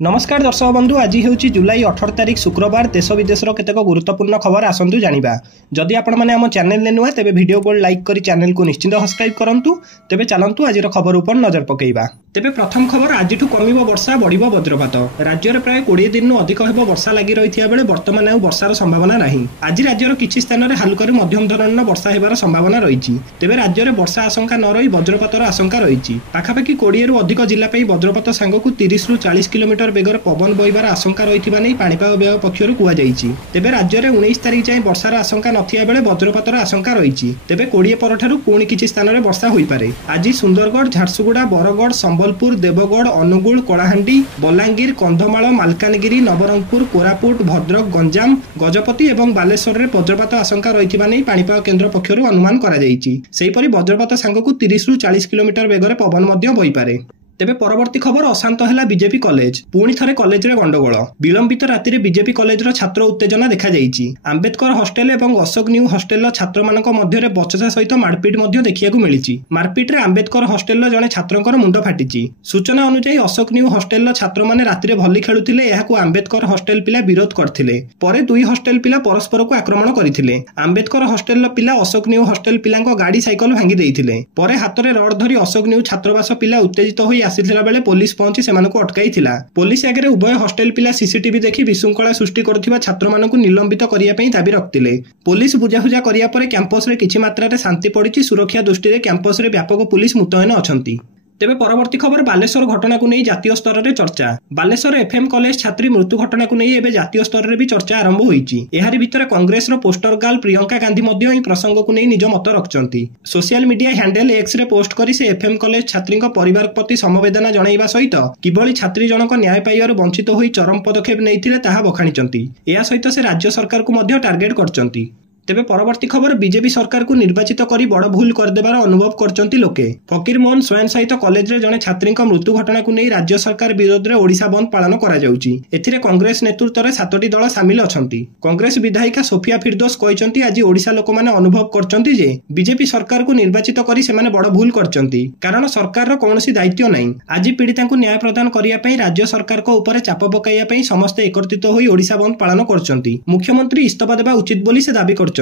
नमस्कार दर्शक बंधु आज हूँ जुलाई 18 तारिख शुक्रवार देश विदेशर केतेक गुरुत्वपूर्ण खबर आसतु जानिबा। जदि आपण माने हम चैनल ने नुआ तेबे वीडियो को लाइक करी चैनल को निश्चित सब्सक्राइब करंतु। तेबे चलंतु आज खबर ऊपर नजर पकेइबा। तेबे प्रथम खबर आज कमिबो वर्षा बढ़िबो वज्रपात। राज्य में प्राय 20 दिन अधिक हेबो वर्षा लागि रहिथिया बेले वर्तमान आउ वर्षार संभावना नाही। आज राज्यर किछि स्थान रे हल्का मध्यम धरणर वर्षा हेबार संभावना रहिछि। तेबे राज्य में वर्षा आशंका न रही वज्रपातर आशंका रहिछि। पाखापाखि 20 रु अधिक जिला पई वज्रपात सांगकु 30 रु 40 किलोमीटर बेगर पवन बहिबार आशंका रहिथिबा नै पाणीपाग विभाग पक्षरु कुआ जाईछि। तेबे राज्य में 19 तारिख जाए वर्षार आशंका नथिया बेले वज्रपातर आशंका रहिछि। तेबे 20 परठारु पुणी किछि स्थान रे वर्षा होई पारे। आज सुंदरगढ़, झारसुगुड़ा, बरगढ़, संबलपुर, देवगढ़, अनुगुल, कलाहांडी, बलांगीर, कंधमाल, मालकानगिरी, नवरंगपुर, कोरापुट, भद्रक, गंजाम, गजपति और बालेश्वर में वज्रपात आशंका रहिथिबा नै पाणीपाग केन्द्र पक्षरु अनुमान करा जाईछि। सेहिपरि वज्रपात सांगकु 30 रु 40 किलोमीटर बेगरे पवन मध्य बहि पारे। तेबे परवर्ती खबर अशांत है बीजेपी कॉलेज। पुणी थरे कॉलेज रे गंडगोल। विलंबित राति रे बीजेपी कॉलेज रो छात्र उत्तेजना देखा जाईछि। आंबेडकर हॉस्टल एवं अशोक न्यू हॉस्टल छात्र मानक मध्य बचसा सहित मारपीट मध्य देखिया मिली। मारपीट रे आंबेडकर हॉस्टल जने छात्रकर मुंड फाटिछि। सूचना अनुसार अशोक न्यू हॉस्टल छात्र माने राति रे भली खेलुथिले। एहाकु आंबेडकर हॉस्टल पिला विरोध करथिले। परे दुई हॉस्टल पिला परस्पर को आक्रमण करथिले। आंबेडकर हॉस्टल पिला अशोक न्यू हॉस्टल पिलांको गाड़ी साइकल भांगी देइथिले। परे हाथ रे रड धरी अशोक न्यू छात्रवास पिला उत्तेजित होई आसिथिला बेले पुलिस पहुंची सेमानकु अटकाइथिला। पुलिस आगे उभय हॉस्टल पिला सीसीटीवी देखि विशृंखला सृष्टि करुथिबा छात्र मानकु निलंबित करिया पई दाबी रखतिले। पुलिस बुझाहुजा करिया परे कैंपस रे किछि मात्रा रे शांति पड़िछि। सुरक्षा दृष्टि रे कैंपस रे व्यापक पुलिस मुतयन अछंती। तेबे परवर्ती खबर बालेश्वर घटना को नहीं जातीय स्तर में चर्चा। बालेश्वर एफएम कॉलेज छात्री मृत्यु घटना को नहीं एबे जातीय स्तर में भी चर्चा आरंभ होईछि। एहारी भितर कांग्रेस रो पोस्टर गर्ल प्रियंका गांधी मध्य एही प्रसंग को नहीं निज मत रखचंती। सोशल मीडिया हैंडल एक्स रे पोस्ट करी से एफएम कॉलेज छात्री परिवार प्रति समवेदना जणाइबा सहित किभली छात्री जनक न्याय पाइबार वंचित होई चरम पदक्षेप नैथिले ताहा बखाणिचंती। एहा सहित से राज्य सरकार को मध्य टार्गेट करचंती। तेबे परवर्ती खबर बीजेपी सरकार को निर्वाचित करी बड़ भूल करदेबार अनुभव करचंती लोके। फकीर मोहन स्वयं सहित कॉलेज रे जने छात्री मृत्यु घटना को नहीं राज्य सरकार विरोध में ओडिशा बंद पालन करा जाउची। एथिरे कांग्रेस नेतृत्व में 7टी दल सामिल अछंती। कांग्रेस विधायिका सोफिया फिरदोस कहचंती आज ओडिशा लोक माने अनुभव करचंती जे बीजेपी सरकार को निर्वाचित करी से माने बड़ भूल करचंती। कारण सरकार रो कोनोसी दायित्व नाही। आज पीड़िता न्याय प्रदान करिया पई राज्य सरकार को ऊपर चाप पकाइया पई समस्त एकत्रित होई ओडिशा बंद पालन करचंती। मुख्यमंत्री इस्तीफा देबा उचित बोली से दाबी करचंती।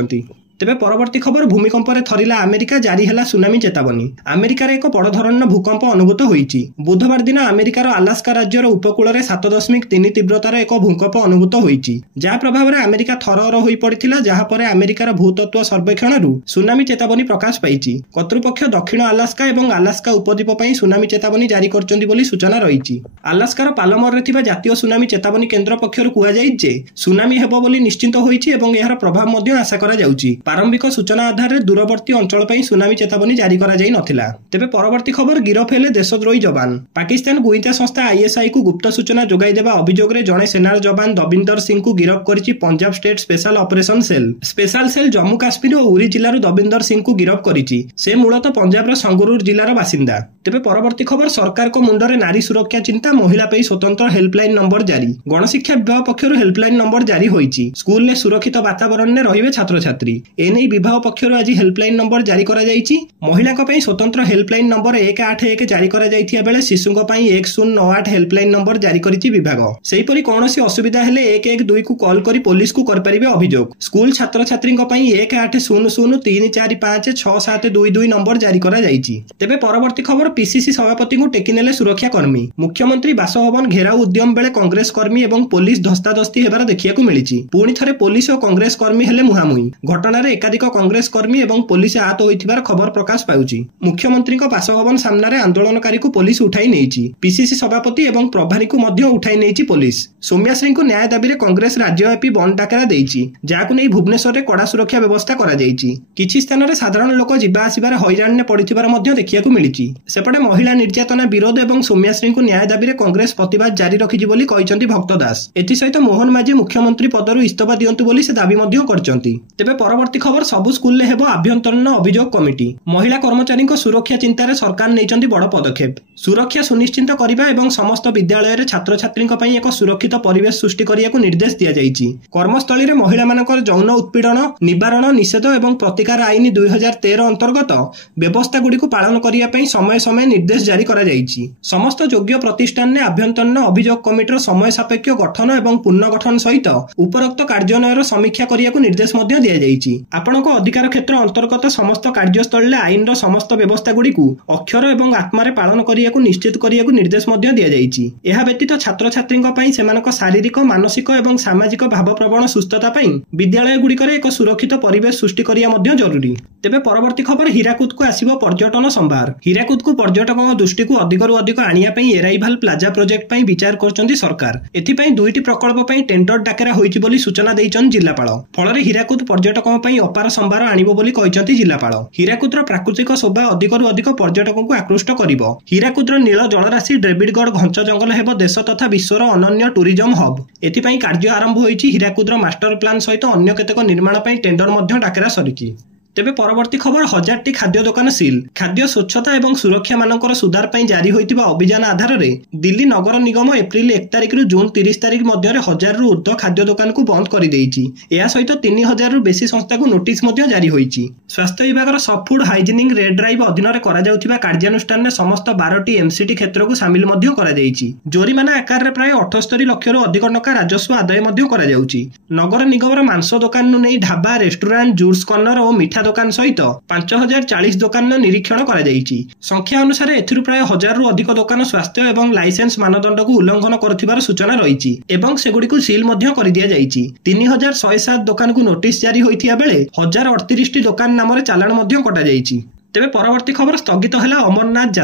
तेबे परवर्ती खबर भूमिकंप रे थरिला अमेरिका जारी हैला सुनामी चेतावनी। अमेरिका रे एक बड़ धरणर भूकंप अनुभूत होईछि। बुधवार दिन अमेरिकार अलास्का राज्यर उपकूल रे 7.3 तीव्रतार एक भूकंप अनुभूत होईछि। जा प्रभाव रे अमेरिका थरहर होई पड़िथिला। जहा परे अमेरिकार भूतत्व सर्वेक्षणरू सुनामी चेतावनी प्रकाश पाइछि। कर्तृपक्ष दक्षिण अलास्का एवं अलास्का उपद्वीप पई सुनामी चेतावनी जारी करचंती बोली सूचना रहिछि। अलास्कार पालमर रे थिबा जातीय सुनामी चेतावनी केन्द्र पक्षरु कुआ जाई जे सुनामी हेबो बोली निश्चित होईछि एवं एहार प्रभाव मध्ये आशा करा जाउछि। प्रारंभिक सूचना आधार में दूरवर्ती अंचल पर सुनामी चेतावनी जारी करा जाई नथिला। तेबे परवर्ती खबर गिरफ हेले देशद्रोही जवान। पाकिस्तान गुइंता संस्था आईएसआई को गुप्त सूचना जोगाई देबा अभियोग रे जणे सेनार जवान दबिंदर सिंह को गिरफ करिछि Punjab state special operation cell. Special cell Jammu Kashmir और उरी जिल्लार दबिंदर सिंह को गिरफ करिछि। से मूलतः पंजाब संगरूर जिल्लार बासिंदा। तेबे परवर्ती खबर सरकार को मुंडरे नारी सुरक्षा चिंता। महिला पे स्वतंत्र हेल्पलाइन नंबर जारी। गणशिक्षा विभाग पक्षरु हेल्पलाइन नंबर जारी होईछि। स्कूल में सुरक्षित वातावरण में रहिबे छात्र छात्री। एने विभाग पक्षर आज हेल्पलाइन नंबर जारी करा जाईछि। महिला पई स्वतंत्र हेल्पलाइन नंबर 181 जारी करा जाईथिया बेले शिशुंक पई 1098 हेल्पलाइन नंबर जारी करिछि विभाग। सेहिपरि कोनोसी असुविधा हेले 112 को कॉल करी पुलिस को कर परिबे अभियोग। स्कूल छात्र छात्री पई 180034567222 नंबर जारी करा जाईछि। तेबे परवर्ती खबर पीसीसी सभापति को टेकिनेले सुरक्षा कर्मी। मुख्यमंत्री बासभवन घेराव उद्यम बेले कांग्रेस कर्मी एवं पुलिस धस्ताधस्ती हेबार देखिया मिलिछि। पुणी थरे पुलिस और कांग्रेस कर्मी हेले मुहामुही। घटना रे एकाधिक कांग्रेस कर्मी एवं पुलिस आहत होइथिबार खबर प्रकाश पाउछि। मुख्यमंत्री बासभवन सामने आंदोलनकारी को पुलिस उठाई नेइछि। पीसीसी सभापति एवं प्रभारी को मध्य उठाई नेइछि पुलिस। सौम्याश्री को न्याय दाबी रे कांग्रेस राज्यव्यापी बंद डाकरा देइछि। जाकु नै भुवनेश्वर रे कड़ा सुरक्षा व्यवस्था करा जाइछि। किछि स्थान रे साधारण लोक जिबा आसिबार हैरान ने पड़िथिबार मध्य देखियाकु मिलिछि। सेपटे महिला निर्यातना विरोध एवं सौम्याश्री को न्याय दाबी रे कांग्रेस प्रतिवाद जारी रखिछि बोली कहिसंती भक्त दास। एथि सहित मोहन माझी मुख्यमंत्री पदरु इस्तीफा दियंतु बोली से दाबी मध्य करचंती। तेबे परवर्ती खबर सबु स्कूल हेब आभ्यंतरण अभियोग कमिटी। महिला कर्मचारी सुरक्षा चिंतार सरकार नहीं बड़ पदक्षेप। सुरक्षा सुनिश्चित करने और समस्त विद्यालय छात्र छात्री एक सुरक्षित परिवेश सृष्टि करने को निर्देश दि जाएगी। कर्मस्थली महिला मानकर यौन उत्पीड़न निवारण निषेध और प्रतिकार आईन 2013 अंतर्गत व्यवस्था गुड़ी पालन करने समय समय समय निर्देश जारी करा जाइछि। समस्त योग्य प्रतिष्ठान ने आभ्यंतरीण अभियोग कमिटीर समय सापेक्ष गठन एवं पुनर्गठन सहित उपरोक्त कार्यान्वयर समीक्षा करियाकु निर्देश मध्य दिया जाइछि। आपणक अधिकार क्षेत्र अंतर्गत समस्त कार्यस्थल आईन समस्त व्यवस्था गुड़िकु अक्षर एवं आत्मारे पालन करियाकु निश्चित करियाकु निर्देश मध्य दिया जाइछि। एहा व्यतीत छात्र छात्रींक पई सेमानक शारीरिक मानसिक एवं सामाजिक भावप्रवण सुस्थता पई विद्यालय गुड़िकरे एक सुरक्षित परिवेश सृष्टि करिया मध्य जरूरी। तेबे परवर्ती खबर हीराकुद को आसीबो पर्यटन संभार। हीराकुद को पर्यटकों दृष्टि को अधिकरु अधिक आनिया पई एराइवल प्लाजा प्रोजेक्ट पई विचार करछन्ती सरकार। एथिपई दुईटी प्रकल्प पई टेंडर डाकेरा होईछि बोली सूचना दैछन जिल्लापाल। फଳରେ हीराकुद पर्यटकों पई अपार संभार आनिबो बोली कहिसन्ती जिल्लापाल। हीराकुदर प्राकृतिक शोभा अधिकरु अधिक पर्यटकों को आकृष्ट करिवो। हीराकुदर नील जलराशि डेविडगढ़ घंच जंगल हेबो देश तथा विश्वर अनन्य टूरिज्म हब। एथिपई कार्य आरंभ होईछि। हीराकुदर मास्टर प्लान सहित अन्य केतेक निर्माण पई टेंडर मध्य डाकेरा सरिछि। तेबे परवर्ती खबर 1000टी खाद्य दुकान सील। खाद्य स्वच्छता एवं सुरक्षा मानकर सुधार पई जारी होइतिबा अभियान आधार रे दिल्ली नगर निगम एप्रिल 1 तारिख रु जून 30 तारिख मध्य 1000 रु ऊर्ध्व खाद्य दुकान को बंद कर देइछि। एहा सहित 3000 रु बेसी संस्था को नोटिस मध्य जारी होइछि। स्वास्थ्य विभागर सब फूड हाइजीनिंग रेड ड्राइव अधीन रे करा जाउतिबा कार्यानुष्ठान ने समस्त 12टी एमसीटी क्षेत्र को शामिल मध्य करा जाइछि। जोरिमाना आकार रे प्राय 78 लाख रु अधिक टका राजस्व आदाय मध्य करा जाउछि। नगर निगमर मांस दुकान नु नै ढाबा रेस्टोरेंट जूस कॉर्नर और मिठा दुकान सहित 5040 दुकान निरीक्षण करा जाइछि। संख्या अनुसार एथिरु प्राय 1000 रु अधिक दुकान स्वास्थ्य एवं लाइसेंस मानदंड को उल्लंघन करथिबार सूचना रहिछि एवं सेगुडी को सील मध्य कर दिया जाइछि। 3107 दुकान को नोटिस जारी होइथिया बेले 1038 दुकान नाम रे चालान मध्य कटा जाइछि। तेबे परवर्ती खबर स्थगित हैला अमरनाथ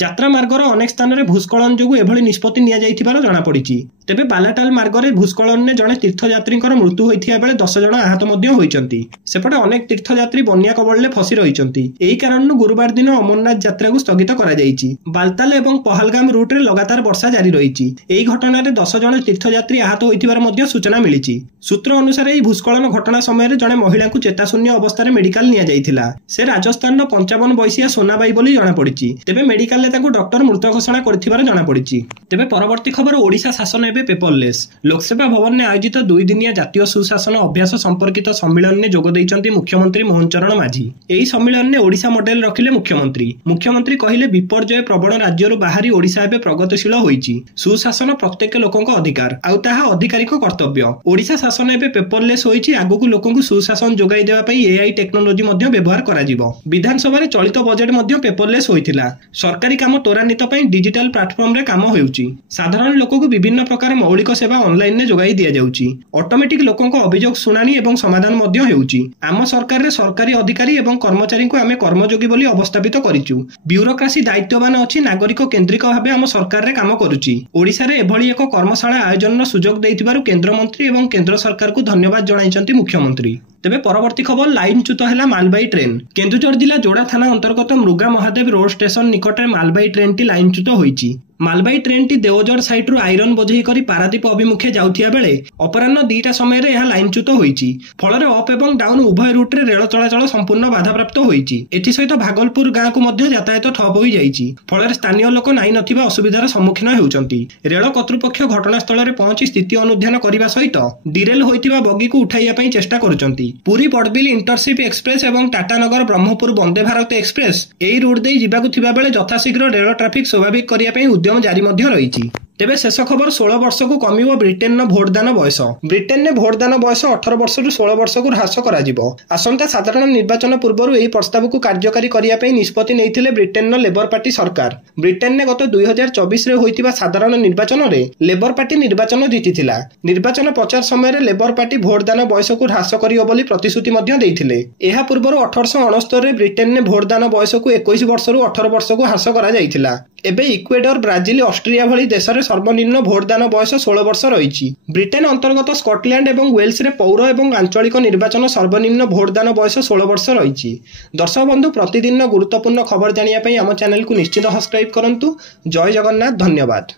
यात्रा मार्गर अनेक स्थान रे भूस्खलन जोगु एभली निष्पत्ति निया जाइथिबार जणा पड़िछि। तेबे बालाटाल मार्ग रे भूस्खलन ने जणे तीर्थयात्रींकर मृत्यु होइथिया बेले 10 जण आहत मध्य होइचंती। सेपटे अनेक तीर्थयात्री बन्या कबळले फसी रहिचंती। एही कारणनु गुरुवार दिन अमरनाथ यात्रा को स्थगित करा जाइछि। बालताल एवं पहलगाम रूट रे लगातार वर्षा जारी रहिछि। एही घटना रे 10 जण तीर्थयात्री आहत होइथिबार मध्य सूचना मिलिछि। सूत्र अनुसार एही भूस्खलन घटना समय रे जणे महिला को चेताशून्य अवस्था रे मेडिकल निया जाइथिला। से राजस्थान 55 बयसिया सोनाबाई बोली जणा पड़िछि। तेबे मेडिकल ले ताको डॉक्टर मृत घोषणा करथिबार जणा पड़िछि। तेबे परवर्ती खबर ओडिशा शासन एबे पेपरलेस। लोकसेवा भवन ने आयोजित 2 दिनिया जातीय सुशासन अभ्यास संपर्कित सम्मेलन ने जोग दैछन्ती मुख्यमंत्री मोहन चरण माझी। एही सम्मेलन ने ओडिशा मॉडल रखिले मुख्यमंत्री कहिले विपर्जय प्रवण राज्यरु बाहरी ओडिशा एबे प्रगतिशील होईछि। सुशासन प्रत्येक लोकंक अधिकार आउ ताहा अधिकारीक कर्तव्य। ओडिशा शासन एबे पेपरलेस होईछि। आगुकु लोकंकु सुशासन जोगाई देबा पई एआई टेक्नोलॉजी मध्य व्यवहार करा जिवो। विधानसभा रे चलित बजेट मध्य पेपरलेस होइथिला। सरकारी काम त्वरान्वित पई डिजिटल प्लेटफॉर्म रे काम होउछि। साधारण लोक को विभिन्न प्रकार मौलिक सेवा ऑनलाइन ने जोगाई दिया जाउछि। ऑटोमेटिक लोकंक अभियोग शुणानी एवं समाधान मध्य हेउछि। आम सरकार रे सरकारी अधिकारी एवं कर्मचारी को आमे कर्मयोगी बोली अवस्थापित करिछु। ब्यूरोक्रेसी दायित्ववान अछि। नागरिक केंद्रिक भाबे आम सरकार रे काम करूछि। ओडिसा रे एभली एक कर्मशाला आयोजन सुजोग दैथिबारु केंद्र मंत्री एवं केंद्र सरकार को धन्यवाद जणाइछन्ती मुख्यमंत्री। तेबे परवर्ती खबर लाइनच्युत हैला मालबाई ट्रेन। केन्दुझर जिला जोड़ा थाना अंतर्गत मृगा महादेव रोड स्टेशन निकट में मालबाई ट्रेन टी लाइनच्युत होईछि। मालबाई ट्रेन टी देवजर साइट रु आयरन बोझेई करी पारादीप अभिमुखे जाउथिया बेले अपराह्न 2टा समय रे यह लाइनच्युत होईछि। फଳରେ अप एवं डाउन उभय रूट रे रेल चलाचल संपूर्ण बाधाप्राप्त होईछि। एथि सहित भागलपुर गाँ को मध्य यातायात ठप होई जाईछि। फଳରେ स्थानीय लोक नाइ नथिबा असुविधार सम्मुखीन हेउचंती। रेल कर्तृपक्ष घटनास्थल रे पहुंची स्थिति अनुध्यान करिबा सहित डिरेल होइतिबा बगी को उठाइया पई चेष्टा करूचंती। पुरी बड़बिल इंटरशिप एक्सप्रेस एवं टाटानगर ब्रह्मपुर वंदे भारत एक्सप्रेस एई रूट दे जिबाकु थिबा बेले यथाशीघ्र रेल ट्राफिक स्वाभाविक करिया पई उद्यम जारी मध्य रहिछि। तेबे शेष खबर 16 वर्ष को कमिबो ब्रिटेन नो भोटदान बयस। ब्रिटेन ने भोटदान बयस 18 वर्ष रु 16 वर्ष को ह्रास करा जिवो। आसंता साधारण निर्वाचन पूर्व एही प्रस्ताव को कार्यकारी करिया पई निष्पत्ति नेइथिले ब्रिटेन नो लेबर पार्टी सरकार। ब्रिटेन ने गत 2024 रे होइतिबा साधारण निर्वाचन रे लेबर पार्टी निर्वाचन जीतिथिला। निर्वाचन प्रचार समय रे लेबर पार्टी भोटदान बयस को ह्रास करियो बोली प्रतिश्रुति मध्य देइथिले। एहा पूर्व 1869 रे ब्रिटेन ने भोटदान बयस को 21 वर्ष रु 18 वर्ष को ह्रास करा जाइथिला। एबे इक्वेडर ब्राजिल ऑस्ट्रिया भली देश रे सर्वनिम्न भोटदान बयस 16 वर्ष रहिछि। ब्रिटेन अंतर्गत स्कॉटलैंड एवं वेल्स रे पौर एवं आंचलिक निर्वाचन सर्वनिम्न भोटदान बयस 16 वर्ष रहिछि। दर्शक बंधु प्रतिदिन गुरुत्वपूर्ण खबर जानिया पई हम चैनल को निश्चित सब्सक्राइब करंतु। जय जगन्नाथ, धन्यवाद।